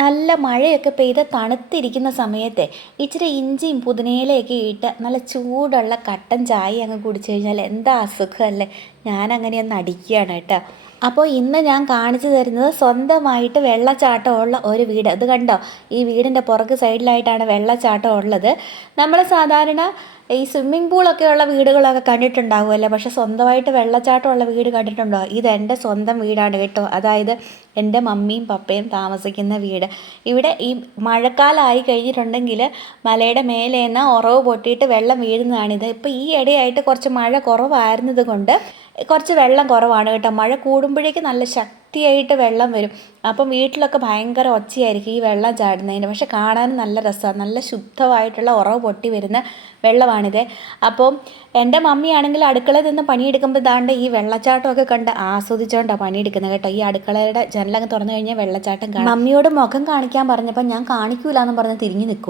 നല്ല മഴയൊക്കെ പെയ്ത് തണുത്തിരിക്കുന്ന സമയത്തെ ഇച്ചിരി ഇഞ്ചിയും പുതിനയിലയൊക്കെ ഇട്ട് നല്ല ചൂടുള്ള കട്ടൻ ചായ അങ്ങ് കുടിച്ചു കഴിഞ്ഞാൽ എന്താ അസുഖമല്ലേ. ഞാനങ്ങനെ ഒന്ന് അടിക്കുകയാണ് കേട്ടോ. അപ്പോൾ ഇന്ന് ഞാൻ കാണിച്ചു തരുന്നത് സ്വന്തമായിട്ട് വെള്ളച്ചാട്ടമുള്ള ഒരു വീട്. ഇത് കണ്ടോ, ഈ വീടിൻ്റെ പുറകു സൈഡിലായിട്ടാണ് വെള്ളച്ചാട്ടം ഉള്ളത്. നമ്മൾ സാധാരണ ഈ സ്വിമ്മിംഗ് പൂളൊക്കെ ഉള്ള വീടുകളൊക്കെ കണ്ടിട്ടുണ്ടാകുമല്ലോ, പക്ഷെ സ്വന്തമായിട്ട് വെള്ളച്ചാട്ടമുള്ള വീട് കണ്ടിട്ടുണ്ടോ? ഇതെൻ്റെ സ്വന്തം വീടാണ് കേട്ടോ. അതായത് എൻ്റെ മമ്മിയും പപ്പയും താമസിക്കുന്ന വീട്. ഇവിടെ ഈ മഴക്കാലമായി കഴിഞ്ഞിട്ടുണ്ടെങ്കിൽ മലയുടെ മേലേന്ന് ഉറവ് പൊട്ടിയിട്ട് വെള്ളം വീഴുന്നതാണിത്. ഇപ്പോൾ ഈ ഇടയായിട്ട് കുറച്ച് മഴ കുറവായിരുന്നത് കൊണ്ട് കുറച്ച് വെള്ളം കുറവാണ് കേട്ടോ. മഴ കൂടുമ്പോഴേക്കും നല്ല ശക്തിയായിട്ട് വെള്ളം വരും. അപ്പം വീട്ടിലൊക്കെ ഭയങ്കര ഒച്ചയായിരിക്കും ഈ വെള്ളം ചാടുന്നതിന്. പക്ഷെ കാണാനും നല്ല രസമാണ്. നല്ല ശുദ്ധമായിട്ടുള്ള ഉറവ് പൊട്ടി വരുന്ന വെള്ളമാണിത്. അപ്പം എൻ്റെ മമ്മിയാണെങ്കിൽ അടുക്കളയിൽ നിന്ന് പണിയെടുക്കുമ്പോൾ ദാണ്ട് ഈ വെള്ളച്ചാട്ടമൊക്കെ കണ്ട് ആസ്വദിച്ചുകൊണ്ടാണ് പണിയെടുക്കുന്നത് കേട്ടോ. ഈ അടുക്കളയുടെ ജനലങ്ങ് തുറന്നു കഴിഞ്ഞാൽ വെള്ളച്ചാട്ടം കാണാം. മമ്മിയോട് മുഖം കാണിക്കാൻ പറഞ്ഞപ്പോൾ ഞാൻ കാണിക്കൂലെന്ന് പറഞ്ഞ് തിരിഞ്ഞു നിൽക്കുക.